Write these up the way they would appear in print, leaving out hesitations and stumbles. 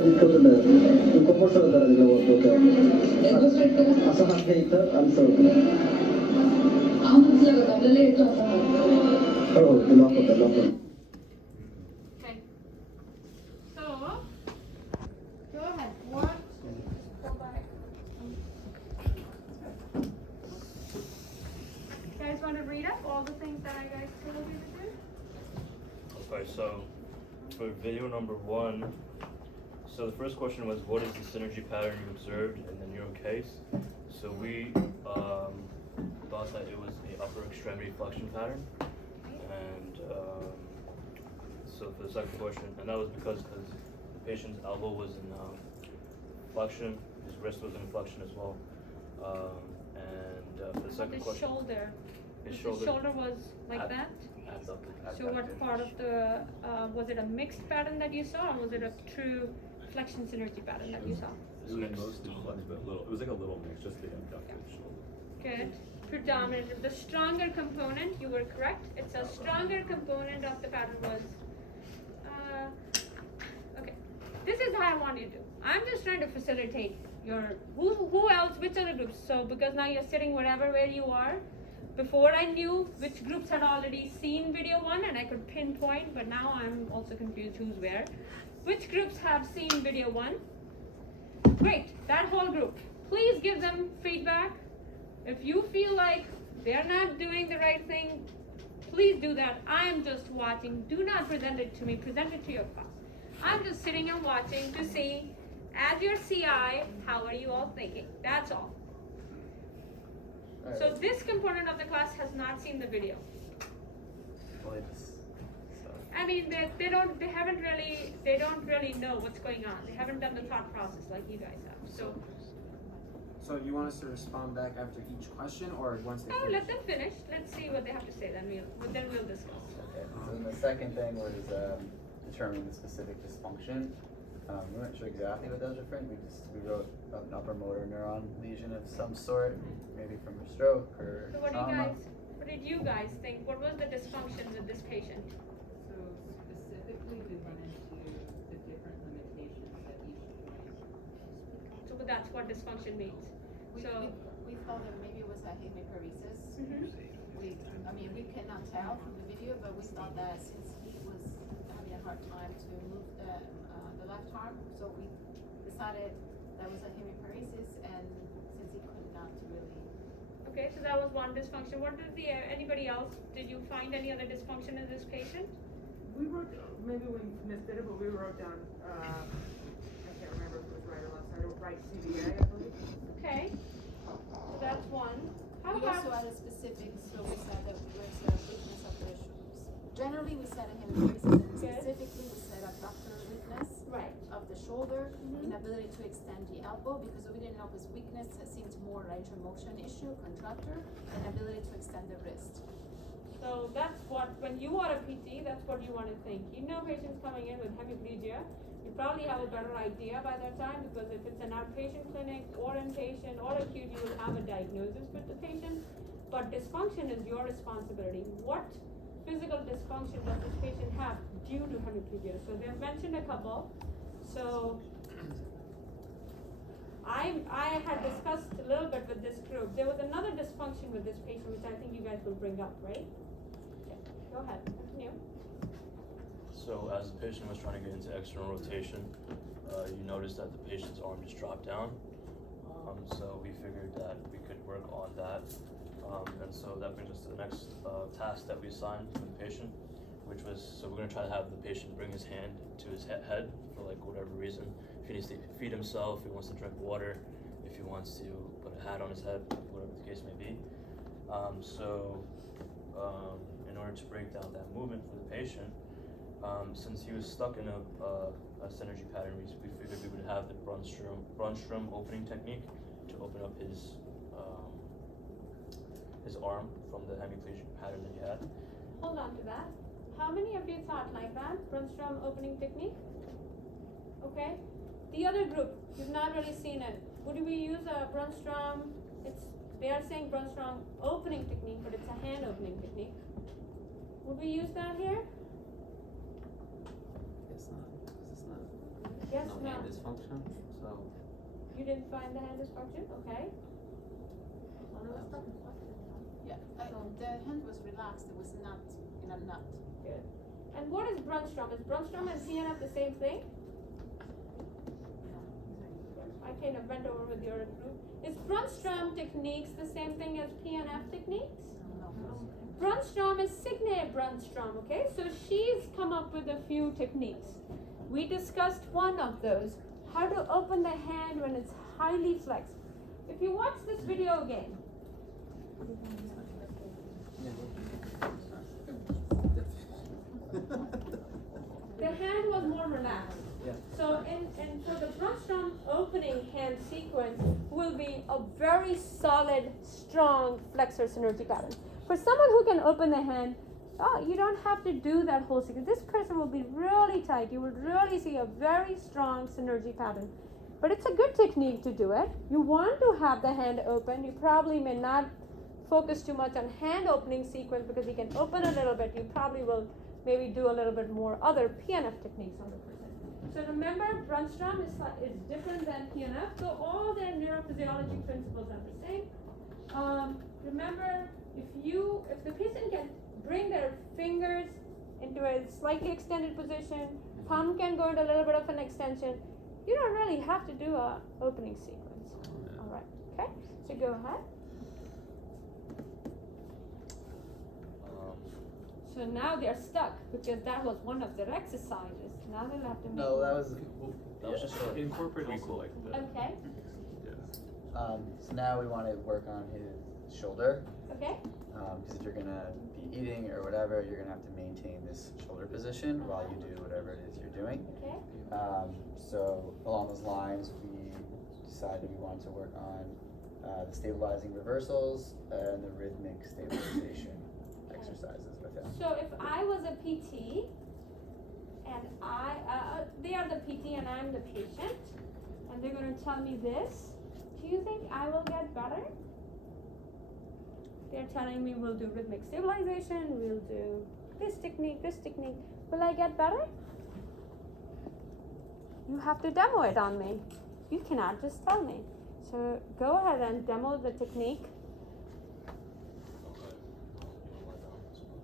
discutere un comporto della असं हात हे इथं आमचं हो हो ते लॉक होतं लॉक होतं. Okay. So, go ahead. What? Go back. You guys want to read up all the things that I guys told you to do? Okay, so for video number 1, so the first question was, what is the synergy pattern you observed in the neural case? So we thought that it was the upper extremity flexion pattern, and so for the second question, and that was because the patient's elbow was in flexion, his wrist was in flexion as well, and for the second His question, shoulder. his His shoulder was like at- that? at So what part of the, was it a mixed pattern that you saw, or was it a true flexion synergy pattern that you saw? It was mostly flex, but little. It was like a little mix, just the abducted shoulder. Good. Predominant. The stronger component, you were correct. It's a stronger component of the pattern was, okay. This is how I want you to do. I'm just trying to facilitate your, who else, which other groups? So because now you're sitting wherever where you are, before I knew which groups had already seen video 1 and I could pinpoint, but now I'm also confused who's where. Which groups have seen video 1? Great, that whole group. Please give them feedback. If you feel like they're not doing the right thing, please do that. I am just watching. Do not present it to me, present it to your class. I'm just sitting and watching to see, as your CI, how are you all thinking? That's all. So this component of the class has not seen the video. I mean, they don't really know what's going on. They haven't done the thought process like you guys have. So you want us to respond back after each question, or once they finish? Let them finish. Let's see what they have to say. Then we'll discuss. Okay. So then the second thing was determining the specific dysfunction. We weren't sure exactly what that was referring. We wrote an upper motor neuron lesion of some sort, maybe from a stroke or So trauma. what did you guys think? What was the dysfunction with this patient? So specifically, we run into the different limitations that each joint. So that's what dysfunction means. We thought that maybe it was a hemiparesis. We cannot tell from the video, but we thought that since he was having a hard time to move the left arm, so we decided that was a hemiparesis, and since he could not really. Okay, so that was one dysfunction. What did anybody else? Did you find any other dysfunction in this patient? We wrote, maybe we missed it, but we wrote down, I can't remember if it was right or left side, right CBA, I believe. Okay, so that's one. How We also about? added specifics, so we said that there was a weakness of the generally we said a hemiparesis, and specifically we said abductor weakness Right. of the shoulder, inability to extend the elbow, because we didn't know his weakness seemed more range of motion issue, contractor, and ability to extend the wrist. So that's what, when you are a PT, that's what you want to think. You know patients coming in with hemiplegia, you probably have a better idea by that time, because if it's an outpatient clinic or inpatient or acute, you will have a diagnosis with the patient. But dysfunction is your responsibility. What physical dysfunction does this patient have due to hemiplegia? So they've mentioned a couple. So I had discussed a little bit with this group. There was another dysfunction with this patient, which I think you guys will bring up, right? Okay, go ahead, continue. So as the patient was trying to get into external rotation, you noticed that the patient's arm just dropped down. So we figured that we could work on that. And so that brings us to the next task that we assigned to the patient, which was, so we're gonna try to have the patient bring his hand to his head for like whatever reason. If he needs to feed himself, if he wants to drink water, if he wants to put a hat on his head, whatever the case may be. In order to break down that movement for the patient, since he was stuck in a synergy pattern, we figured we would have the Brunstrom opening technique to open up his arm from the hemiplegic pattern that he had. Hold on to that. How many of you thought like that? Brunstrom opening technique? Okay. The other group, you've not really seen it. Would we use a Brunstrom? They are saying Brunstrom opening technique, but it's a hand opening technique. Would we use that here? It's not. It's not. Yes, Yes, no no. hand dysfunction, so. You didn't find the hand dysfunction? Okay. Yeah, the hand was relaxed, it was not in a knot. Good. And what is Brunstrom? Is Brunstrom and PNF the same thing? I kind of went over with your group. Is Brunstrom techniques the same thing as PNF techniques? Brunstrom is Signe Brunstrom, okay? So she's come up with a few techniques. We discussed one of those, how to open the hand when it's highly flexed. If you watch this video again, the hand was more relaxed. Yeah. So for the Brunstrom opening hand sequence will be a very solid, strong flexor synergy pattern. For someone who can open the hand, you don't have to do that whole sequence. This person will be really tight. You would really see a very strong synergy pattern. But it's a good technique to do it. You want to have the hand open. You probably may not focus too much on hand opening sequence because you can open a little bit. You probably will maybe do a little bit more other PNF techniques on the person. So remember, Brunstrom is different than PNF. So all their neurophysiology principles are the same. Remember, if the patient can bring their fingers into a slightly extended position, thumb can go into a little bit of an extension, you don't really have to do a opening sequence. All right, okay? So go ahead. So now they're stuck because that was one of their exercises. Now they'll have to make No, that was, That was just a Incorporate also prequel. like the, Okay, yeah. so now we wanna work on his shoulder. okay, Because if you're gonna be eating or whatever, you're gonna have to maintain this shoulder position while you do whatever it is you're doing. okay. So along those lines, we decided we wanted to work on the stabilizing reversals and the rhythmic stabilization exercises with him. So if I was a PT and they are the PT and I'm the patient and they're going to tell me this, do you think I will get better? They're telling me we'll do rhythmic stabilization, we'll do this technique. Will I get better? You have to demo it on me. You cannot just tell me. So go ahead and demo the technique.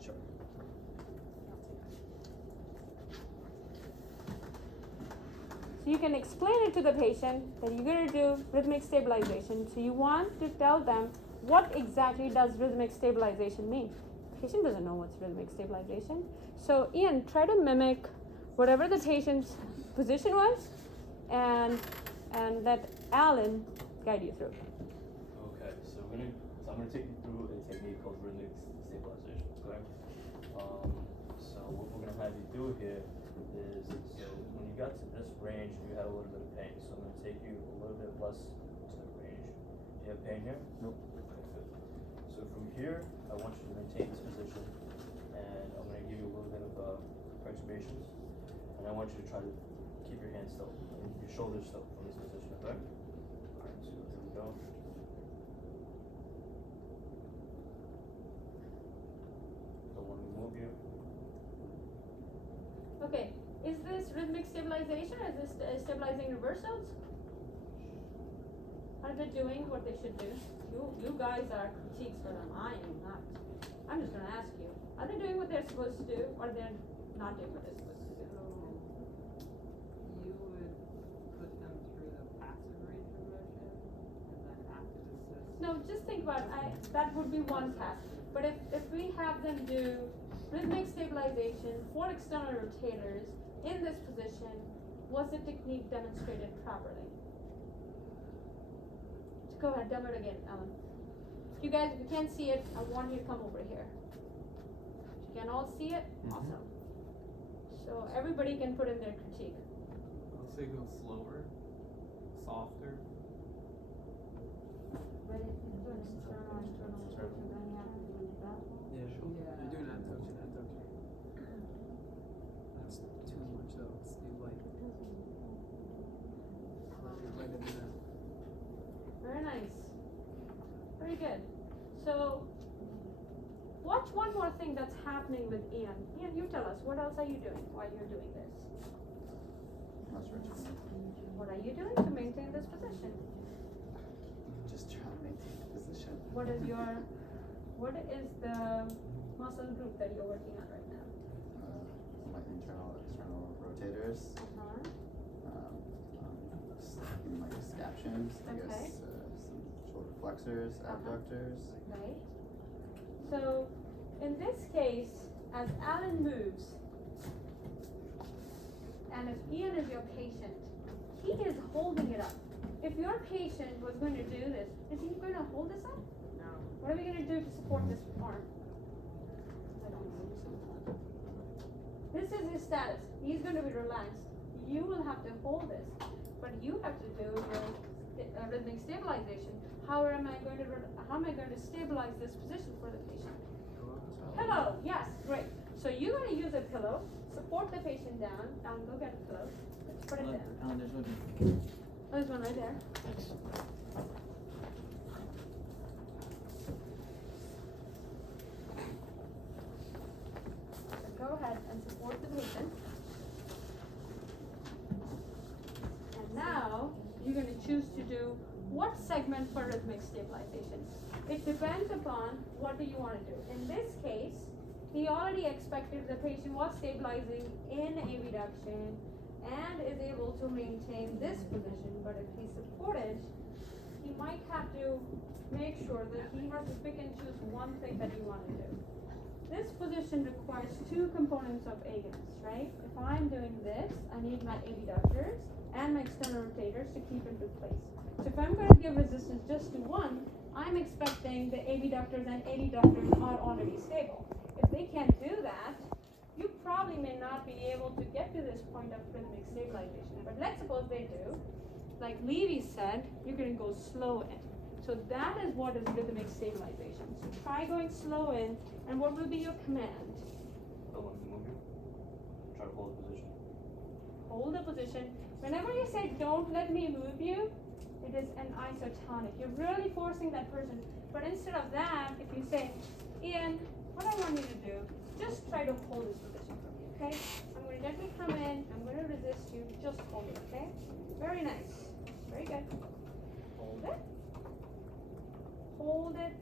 Sure. So you can explain it to the patient that you're going to do rhythmic stabilization. So you want to tell them what exactly does rhythmic stabilization mean. The patient doesn't know what's rhythmic stabilization. So Ian, try to mimic whatever the patient's position was and let Alan guide you through. Okay, so I'm gonna take you through a technique called rhythmic stabilization. Okay. So what we're gonna have you do here is, so when you got to this range, you had a little bit of pain. So I'm gonna take you a little bit less to the range. Do you have pain here? Nope. Okay, good. So from here, I want you to maintain this position, and I'm gonna give you a little bit of perturbations, and I want you to try to keep your hands still, and your shoulders still from this position. Okay. All right. So here we go. Don't want to move you. Okay, is this rhythmic stabilization or is this stabilizing reversals? Are they doing what they should do? You guys are critiques for them. I am not. I'm just gonna ask you. Are they doing what they're supposed to do or they're not doing what they're supposed to do? You would put them through the passive range of motion and then active assist. No, just think about that would be one task. But if we have them do rhythmic stabilization, 4 external rotators in this position, was the technique demonstrated properly? Go ahead, demo it again, Ellen. You guys, if you can't see it, I want you to come over here. You can all see it? Awesome. So everybody can put in their critique. Let's say go slower, softer. Yeah, sure. You're doing adduction. That's too much though. It's Very nice. Very good. So, watch one more thing that's happening with Ian. Ian, you tell us, what else are you doing while you're doing this? How's Richard? What are you doing to maintain this position? Just trying to maintain the position. What is the muscle group that you're working on right now? My internal, external rotators, my scaptions, I Okay. guess, some shoulder flexors, abductors. Right? So, in this case, as Alan moves, and if Ian is your patient, he is holding it up. If your patient was going to do this, is he going to hold this up? No. What are we going to do to support this arm? This is his status. He's going to be relaxed. You will have to hold this, but you have to do your rhythmic stabilization. How am I going to stabilize this position for the patient? Pillow. Yes, great. So you're going to use a pillow. Support the patient down. Alan, go get a pillow. Let's put it down. There's one. Oh, there's one right there. Thanks. So go ahead and support the patient. And now you're going to choose to do what segment for rhythmic stabilization. It depends upon what do you want to do. In this case, he already expected the patient was stabilizing in abduction and is able to maintain this position, but if he's supported, he might have to make sure that he has to pick and choose one thing that you want to do. This position requires two components of agonist, right? If I'm doing this, I need my abductors and my external rotators to keep into place. So if I'm going to give resistance just to one, I'm expecting the abductors and adductors are already stable. If they can't do that, you probably may not be able to get to this point of rhythmic stabilization. But let's suppose they do. Like Levy said, you're going to go slow in. So that is what is rhythmic stabilization. So try going slow in, and what will be your command? Don't let me move you. Try to hold the position. Hold the position. Whenever you say don't let me move you, it is an isotonic. You're really forcing that person. But instead of that, if you say, Ian, what I want you to do, just try to hold this position for me, okay? I'm going to gently come in, I'm going to resist you, just hold it, okay? Very nice. Very good. Hold it. Hold it.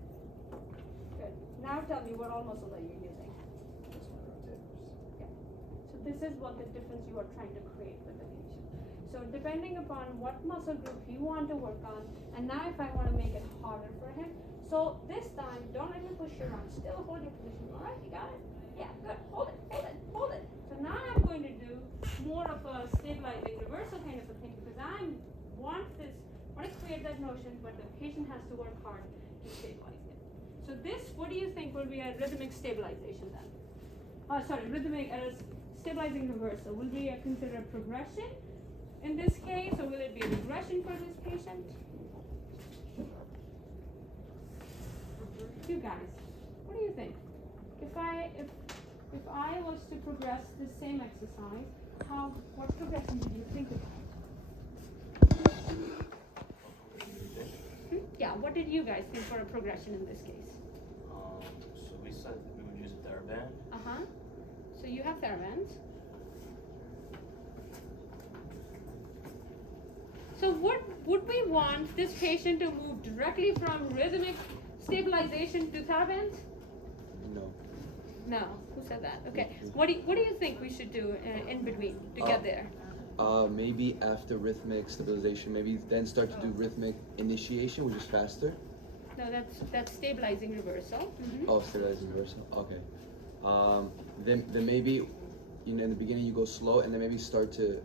Good. Now tell me what all muscles are you using? Just my rotators. So this is what the difference you are trying to create with the patient. So depending upon what muscle group you want to work on, and now if I want to make it harder for him, so this time, don't let me push you around. Still hold your position. All right, you got it? Yeah, good. Hold it, hold it, hold it. So now I'm going to do more of a stabilizing reversal kind of a thing because I want to create that motion, but the patient has to work hard to stabilize it. So this, what do you think will be a rhythmic stabilization then? Rhythmic stabilizing reversal. Will we consider a progression in this case, or will it be a regression for this patient? You guys, what do you think? If I was to progress the same exercise, what progression do you think about? Yeah, what did you guys think for a progression in this case? So we said we would use a TheraBand. Uh-huh. So you have TheraBands. So would we want this patient to move directly from rhythmic stabilization to TheraBands? No. No. Who said that? Okay. What do you think we should do in between to get there? Maybe after rhythmic stabilization, maybe then start to do rhythmic initiation, which is faster. No, that's stabilizing reversal. Mm-hmm. Oh, stabilizing reversal. Okay. Then maybe, in the beginning you go slow, and then maybe start to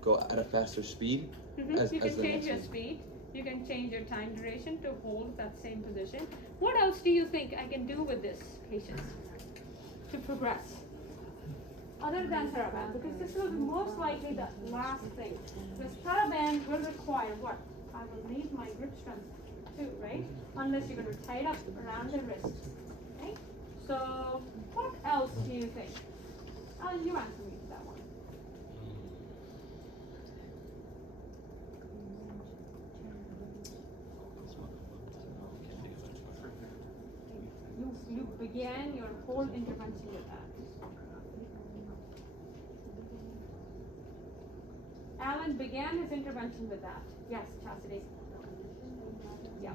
go at a faster speed. Mm-hmm. As You can the change next your one. speed. You can change your time duration to hold that same position. What else do you think I can do with this patient to progress? Other than TheraBand, because this will be most likely the last thing. Because TheraBand will require what? I will need my grip strength too, right? Unless you're going to tie it up around the wrist. Okay? So, what else do you think? You answer me to that one. You began your whole intervention with that. Alan, Alan began his intervention with that. Yes, Chastity. Yeah.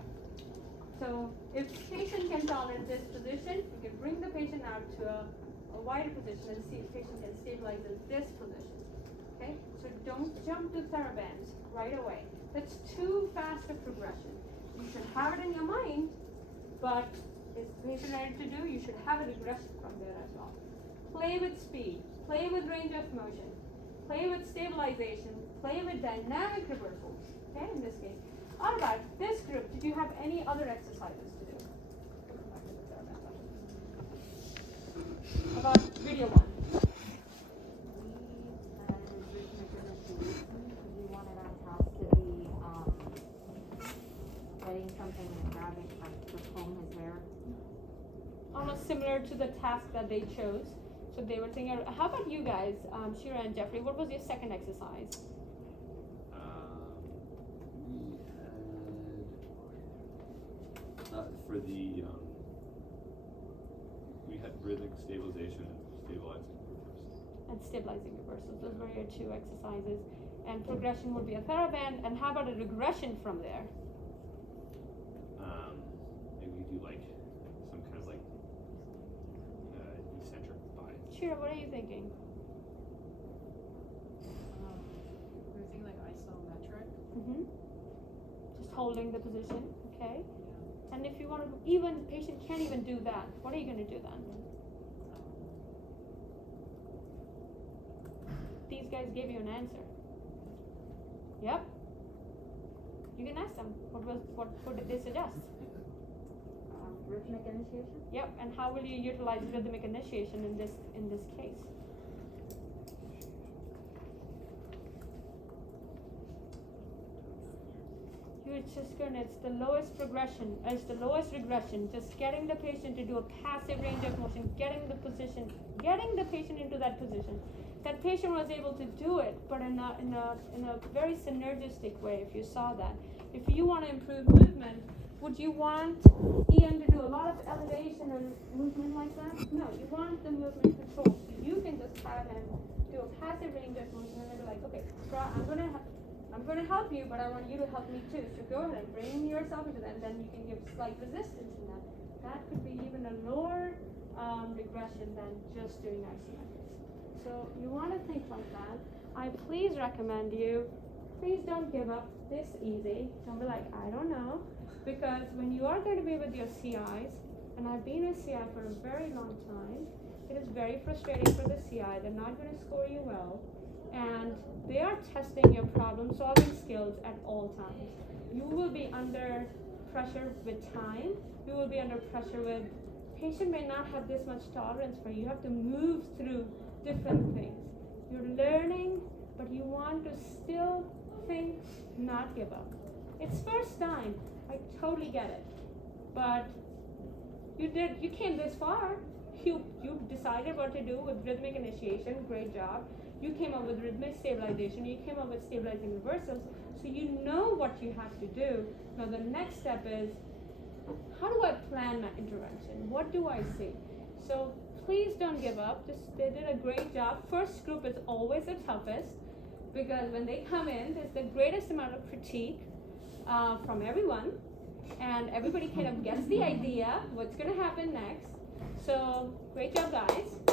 So if patient can tolerate this position, you can bring the patient out to a wider position and see if patient can stabilize in this position. Okay? So don't jump to TheraBands right away. That's too fast a progression. You should have it in your mind, but is the patient ready to do? You should have a regression from there as well. Play with speed, play with range of motion, play with stabilization, play with dynamic reversals. Okay, in this case. All right, this group, did you have any other exercises to do? About video one. We wanted our task to be getting something and grabbing like the comb his hair. Almost similar to the task that they chose. So they were thinking, how about you guys, Shira and Jeffrey, what was your second exercise? For the we had rhythmic stabilization and stabilizing reversals. And stabilizing reversals, those were your two exercises. And progression would be a TheraBand, and how about a regression from there? Maybe we do like some kind of like eccentric bias. Shira, what are you thinking? We're thinking like isometric. Mm-hmm. Just holding the position, okay? And if you want to, even patient can't even do that, what are you going to do then? These guys gave you an answer. Yep. You can ask them. What did they suggest? Rhythmic initiation? Yep. And how will you utilize rhythmic initiation in this case? It's the lowest progression, it's the lowest regression, just getting the patient to do a passive range of motion, getting the patient into that position. That patient was able to do it, but in a very synergistic way, if you saw that. If you want to improve movement, would you want Ian to do a lot of elevation and movement like that? No, you want the movement control. So you can just have him do a passive range of motion and be like, okay, I'm going to help you, but I want you to help me too. So go ahead and bring yourself into that, and then you can give slight resistance in that. That could be even a lower regression than just doing isometrics. So you want to think like that. I please recommend you, please don't give up this easy. Don't be like, I don't know. Because when you are going to be with your CIs, and I've been a CI for a very long time, it is very frustrating for the CI. They're not going to score you well. And they are testing your problem solving skills at all times. You will be under pressure with time. You will be under pressure with patient may not have this much tolerance for you. You have to move through different things. You're learning, but you want to still think, not give up. It's first time. I totally get it. But you came this far. You decided what to do with rhythmic initiation, great job. You came up with rhythmic stabilization, you came up with stabilizing reversals, so you know what you have to do. Now the next step is, how do I plan my intervention? What do I see? So please don't give up. They did a great job. First group is always the toughest, because when they come in, there's the greatest amount of critique from everyone, and everybody kind of gets the idea what's going to happen next. So great job, guys.